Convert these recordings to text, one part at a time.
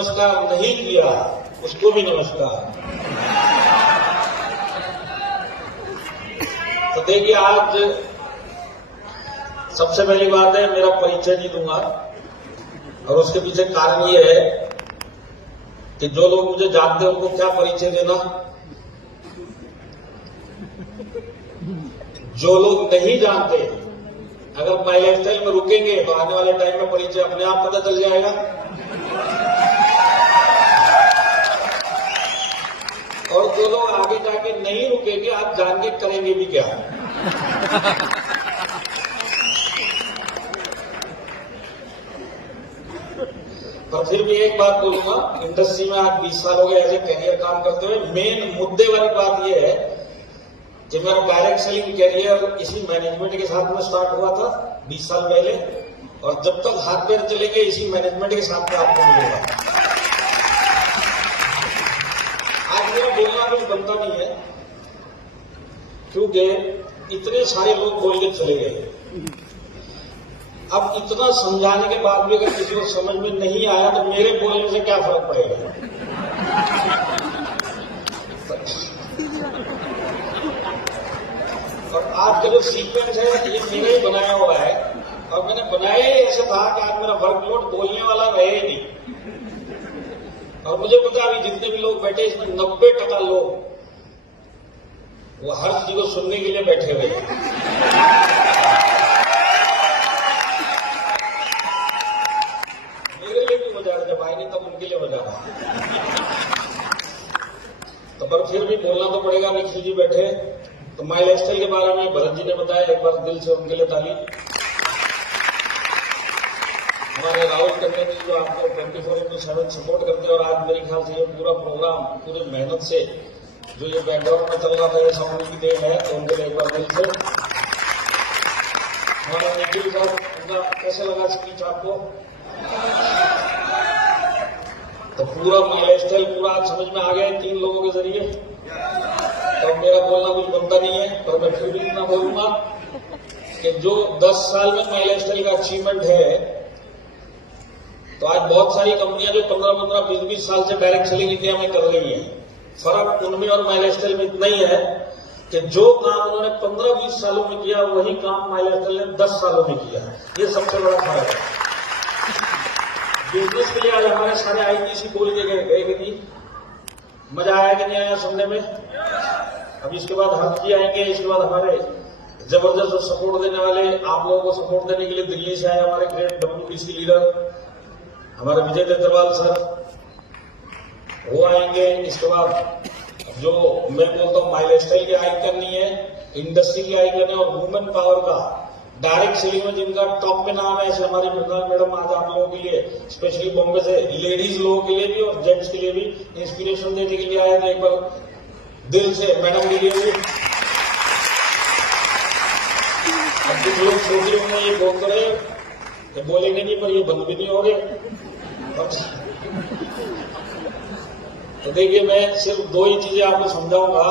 नमस्कार नहीं किया उसको भी नमस्कार। तो देखिए, आज सबसे पहली बात है, मेरा परिचय नहीं दूंगा, और उसके पीछे कारण ये है कि जो लोग मुझे जानते हैं उनको क्या परिचय देना, जो लोग नहीं जानते अगर माई लाइफस्टाइल में रुकेंगे तो आने वाले टाइम में परिचय अपने आप पता चल जाएगा। और जो लोग आगे जाके नहीं रुकेंगे, आप जान के करेंगे भी क्या। पर फिर भी एक बात बोलूंगा, इंडस्ट्री में आज 20 साल हो गए एज ए कैरियर काम करते हुए। मेन मुद्दे वाली बात यह है कि मेरा डायरेक्ट सेलिंग कैरियर इसी मैनेजमेंट के साथ में स्टार्ट हुआ था 20 साल पहले, और जब तक हाथ पैर चलेंगे इसी मैनेजमेंट के साथ में आपको मिलेगा। आज मेरा बोलना कुछ बनता नहीं है, क्योंकि इतने सारे लोग बोल के चले गए। अब इतना समझाने के बाद भी अगर किसी को समझ में नहीं आया तो मेरे बोलने से क्या फर्क पड़ेगा। और आज का जो सीक्वेंस है ये मैंने ही बनाया हुआ है, और मैंने बनाया ही ऐसा था कि आज मेरा वर्कलोड बोलने वाला रहे ही नहीं। और मुझे पता है अभी जितने भी लोग बैठे इसमें 90% लोग वो हर चीज को सुनने के लिए बैठे हुए हैं। मेरे लिए भी मजा है, जब आएंगे तब उनके लिए मजा है। तो पर फिर भी बोलना तो पड़ेगा। निखिल जी बैठे, तो माई लाइफस्टाइल के बारे में भरत जी ने बताया, एक बार दिल से उनके लिए ताली। हमारे राहुल करने जी जो आपको 24/7 सपोर्ट करते हैं, और आज मेरे ख्याल से ये पूरा प्रोग्राम पूरी मेहनत से जो ये बैकग्राउंड में चल रहा था ये सब उनकी देन है, तो उनके लिए एक बार दिल से। हमारा निखिल साहब, उनका कैसे लगा स्पीच आपको? तो पूरा माई लाइफस्टाइल पूरा आज समझ में आ गया 3 लोगों के जरिए। तो मेरा बोलना कुछ बनता नहीं है, पर मैं फिर भी इतना बोलूंगा कि जो 10 साल में माई लाइफस्टाइल का अचीवमेंट है, तो आज बहुत सारी कंपनियां जो 15-15, 20-20 साल से डायरेक्ट सेलिंग इंडिया में कर रही है। फर्क उनमें और माई लाइफस्टाइल में इतना ही है कि जो काम उन्होंने 15-20 सालों में किया वही काम माई लाइफस्टाइल ने 10 सालों में किया। ये सबसे बड़ा फर्क है। बिजनेस के लिए आज हमारे सारे आईटीसी बोल के गए कि नहीं, मजा आया कि नहीं आया सुनने में? अब इसके बाद हम भी आएंगे, इसके बाद हमारे जबरदस्त सपोर्ट देने वाले, आप लोगों को सपोर्ट देने के लिए दिल्ली से आए हमारे ग्रेट WBC लीडर हमारे विजय देत्रवाल सर, वो आएंगे। इसके बाद जो मैं बोलता हूँ माई लाइफस्टाइल के आइकन नहीं है, इंडस्ट्री की आइकन है, और वुमेन पावर का डायरेक्ट सेलिंग में जिनका टॉप में नाम है, ऐसे हमारी मृणाल मैडम आज आप लोगों के लिए स्पेशली बॉम्बे से लेडीज लोगों के लिए भी और जेंट्स के लिए भी इंस्पिरेशन देने के लिए आए थे। एक बार दिल से मैडम के लिए भी। अब कुछ लोग सोच रहे होंगे ये बोल रहे कि बोलेंगे नहीं, पर ये बंद भी नहीं हो रहे। तो देखिए, मैं सिर्फ 2 ही चीजें आपको समझाऊंगा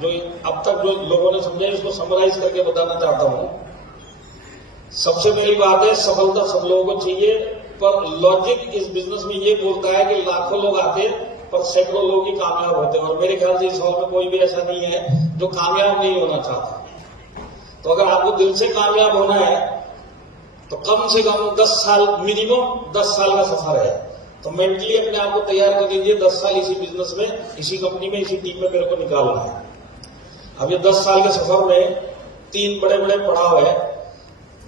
जो अब तक जो लोगों ने समझा, इसको समराइज करके बताना चाहता हूं। सबसे पहली बात है, सफलता सब लोगों को चाहिए, पर लॉजिक इस बिजनेस में ये बोलता है कि लाखों लोग आते हैं पर सैकड़ों लोग ही कामयाब होते हैं। और मेरे ख्याल से इस हॉल में कोई भी ऐसा नहीं है जो कामयाब नहीं होना चाहता। तो अगर आपको दिल से कामयाब होना है तो कम से कम 10 साल, मिनिमम 10 साल का सफर है। तो मेंटली अपने आप को तैयार कर दीजिए, 10 साल इसी बिजनेस में, इसी कंपनी में, इसी टीम में मेरे को निकालना है। अब ये 10 साल के सफर में 3 बड़े बड़े पड़ाव है।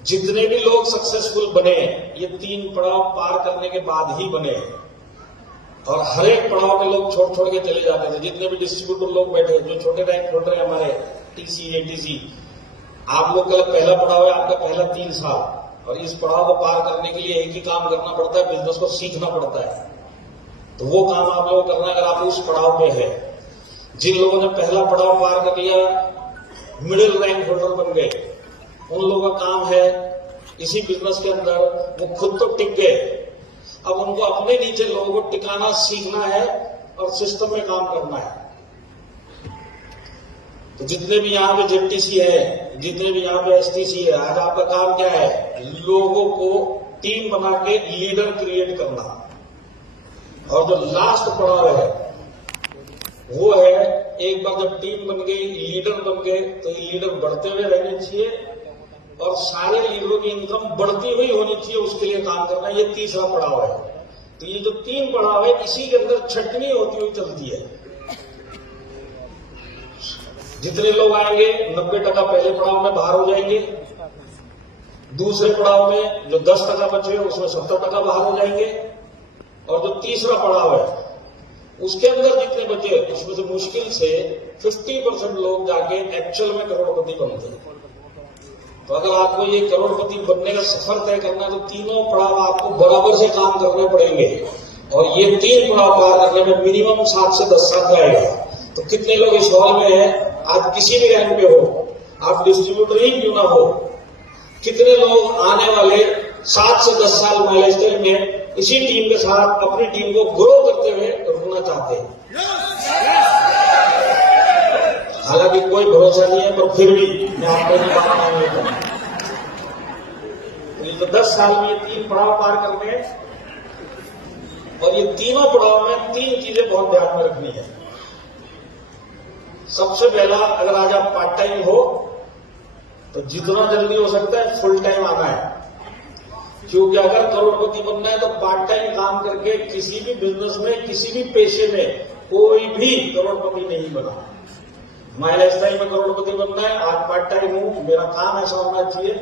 जितने भी लोग सक्सेसफुल बने ये 3 पड़ाव पार करने के बाद ही बने, और हर एक पड़ाव में लोग छोड़ छोड़ के चले जाते थे। जितने भी डिस्ट्रीब्यूटर लोग बैठे, जो छोटे रैंक होल्डर है हमारे TC, ATC, आप लोग का पहला पड़ाव है आपका पहला 3 साल, और इस पड़ाव को पार करने के लिए एक ही काम करना पड़ता है, बिजनेस को सीखना पड़ता है। तो वो काम आप लोगों को करना है अगर आप उस पड़ाव में है। जिन लोगों ने पहला पड़ाव पार कर लिया, मिडिल रैंक होल्डर बन गए, उन लोगों का काम है इसी बिजनेस के अंदर वो खुद तो टिक गए, अब उनको अपने नीचे लोगों को टिकाना सीखना है और सिस्टम में काम करना है। तो जितने भी यहाँ पे जेपीटीसी है, जितने भी यहाँ पे एसटीसी है, आज आपका काम क्या है? लोगों को टीम बना के लीडर क्रिएट करना। और जो लास्ट पड़ाव है वो है, एक बार जब टीम बन गई, लीडर बन गए, तो ये लीडर बढ़ते हुए रहने चाहिए और सारे लीडरों की इनकम बढ़ती हुई होनी चाहिए, उसके लिए काम करना। ये तीसरा पड़ाव है। तो ये जो 3 पड़ाव है, इसी के अंदर छटनी होती हुई चलती है। जितने लोग आएंगे 90% पहले पड़ाव में बाहर हो जाएंगे, दूसरे पड़ाव में जो 10% बचे हैं उसमें 70% बाहर हो जाएंगे, और जो तीसरा पड़ाव है उसके अंदर जितने बचे उसमें से मुश्किल से 50% लोग जाके एक्चुअल में करोड़पति बनते हैं। तो अगर आपको ये करोड़पति बनने का सफर तय करना है तो तीनों पड़ाव आपको बराबर से काम करने पड़ेंगे, और ये 3 पड़ाव पार करने में मिनिमम 7 से 10 साल जाएगा। तो कितने लोग इस हॉल में हैं? आप किसी भी रैंक पे हो, आप डिस्ट्रीब्यूटर ही क्यों ना हो, कितने लोग आने वाले 7 से 10 साल माइलस्टोन में इसी टीम के साथ अपनी टीम को ग्रो करते हुए रुकना चाहते हैं? हालांकि कोई भरोसा नहीं है, पर फिर भी मैं आपको ये बात मान लेता हूं। तो 10 साल में 3 पड़ाव पार करने हैं, और ये तीनों पड़ाव में 3 चीजें बहुत ध्यान में रखनी है। सबसे पहला, अगर आज आप पार्ट टाइम हो तो जितना जल्दी हो सकता है फुल टाइम आना है, क्योंकि अगर करोड़पति बनना है तो पार्ट टाइम काम करके किसी भी बिजनेस में, किसी भी पेशे में कोई भी करोड़पति नहीं बना। मैं लाइफस्टाइल में करोड़पति बनना है, आज पार्ट टाइम हूं, मेरा काम ऐसा होना चाहिए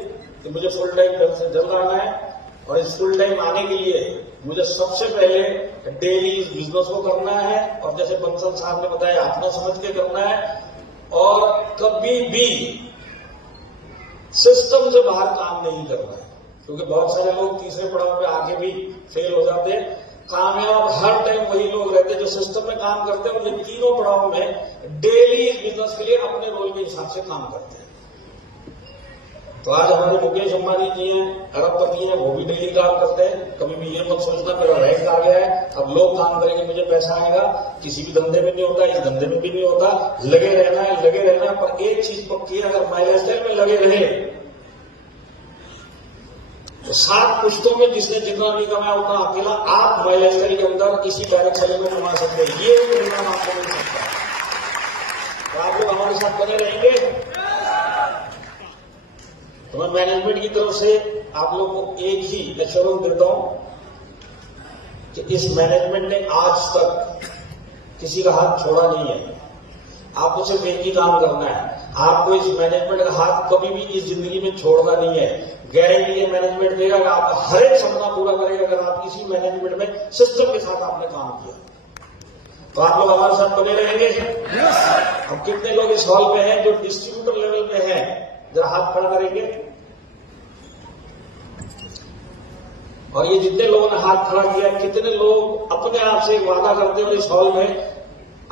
कि मुझे फुल टाइम जल्द से जल्द आना है, और इस फुल टाइम आने के लिए मुझे सबसे पहले डेली इस बिजनेस को करना है, और जैसे बंसल साहब ने बताया अपना समझ के करना है, और कभी भी सिस्टम से बाहर काम नहीं करना है, क्योंकि बहुत सारे लोग तीसरे पड़ाव पे आके भी फेल हो जाते हैं। कामयाब हर टाइम वही लोग रहते हैं जो सिस्टम में काम करते हैं, और ये तीनों पड़ाव में डेली इस बिजनेस के लिए अपने रोल के हिसाब से काम करते हैं। तो आज हमारे मुकेश अंबानी जी हैं, अरबपति हैं, वो भी डेली काम करते हैं। कभी भी ये मत सोचना मेरा रैंक आ गया है, अब लोग काम करेंगे मुझे पैसा आएगा। किसी भी धंधे में नहीं होता, इस धंधे में भी नहीं होता। लगे रहना है, लगे रहना है, पर एक चीज पक्की है, अगर माइलस्टाइल में लगे रहे तो 7 पुश्तों में जिसने जितना नहीं कमाया उतना अकेला आप माइलस्टाइल के अंदर किसी डायरेक्शन में कमा सकते हैं। ये परिणाम आपको मिल सकता है। तो आप लोग हमारे साथ बने रहेंगे। तो मैं मैनेजमेंट की तरफ से आप लोगों को एक ही एश्योरेंस देता हूं कि इस मैनेजमेंट ने आज तक किसी का हाथ छोड़ा नहीं है। आपको सिर्फ एक ही काम करना है, आपको इस मैनेजमेंट का हाथ कभी भी इस जिंदगी में छोड़ना नहीं है। गारंटी ये मैनेजमेंट देगा कि आपका हर एक सपना पूरा करेगा अगर आप इसी मैनेजमेंट में सिस्टम के साथ आपने काम किया। तो आप लोग हमारे साथ बने रहेंगे। अब कितने लोग इस हॉल में हैं जो डिस्ट्रीब्यूटर लेवल पे हैं, जरा हाथ खड़ा करेंगे। और ये जितने लोगों ने हाथ खड़ा किया, कितने लोग अपने आप से वादा करते हैं इस हॉल में,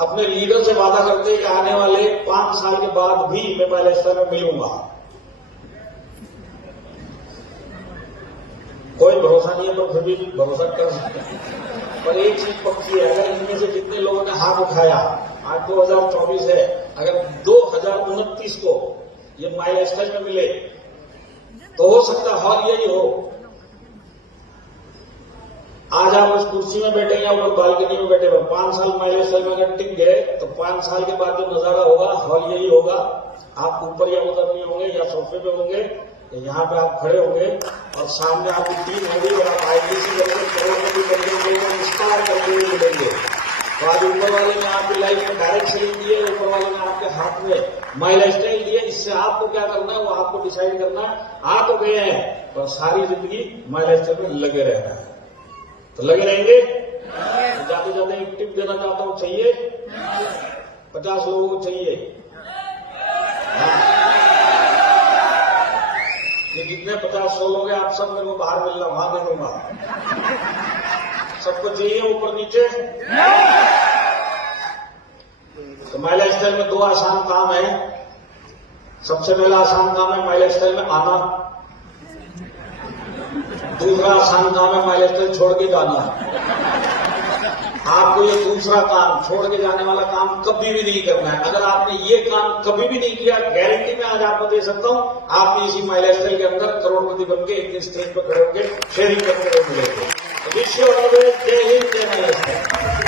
अपने लीडर से वादा करते हैं कि आने वाले 5 साल के बाद भी मैं माइलस्टोन में मिलूंगा? कोई भरोसा नहीं है, पर फिर भी भरोसा कर सकते हैं। पर एक चीज पक्की है, अगर इनमें से जितने लोगों ने हाथ उठाया, आज 2024 है, अगर 2029 को ये माइलस्टोन में मिले तो हो सकता है हॉल यही हो। आज आप उस कुर्सी में बैठे या ऊपर बालकनी में बैठे हुए, 5 साल माइलस्टोन में अगर टिक गए तो 5 साल के बाद जो नजारा होगा हॉल यही होगा। आप ऊपर या उधर नहीं होंगे, या सोफे पे होंगे, यहाँ पे आप खड़े होंगे और सामने आपकी टीम होगी और आप आईटीसी करके करोड़पति करके इंस्पायर करके हुए मिलेंगे। तो आज ऊपर वाले ने आपकी लाइफ में डायरेक्शन दिए, ऊपर वाले ने आपके हाथ में माइलस्टोन दिए। इससे आपको क्या करना है वो आपको डिसाइड करना है। आ तो गए हैं पर सारी जिंदगी माइलस्टोन में लगे रहना है। तो लगे रहेंगे। जाते जाते एक टिप देना चाहता हूं, चाहिए 50 लोगों को चाहिए। ये जितने 50-100 लोग हैं आप सब मेरे को बाहर मिलना, वहां दे दूंगा। सबको चाहिए ऊपर नीचे। तो माइलस्टोन में 2 आसान काम है। सबसे पहला आसान काम है माइलस्टोन में आना, दूसरा आसान काम है माइलस्टोन छोड़ के जाना। आपको ये दूसरा काम, छोड़ के जाने वाला काम कभी भी नहीं करना है। अगर आपने ये काम कभी भी नहीं किया, गारंटी मैं आज आपको दे सकता हूं, आप इसी माइलस्टोन के अंदर करोड़पति बनके एक दिन स्टेज पर खड़े होकर शेयरिंग करते हुए मिलेंगे। तो wish you all the best. जय हिंद, जय महाराष्ट्र।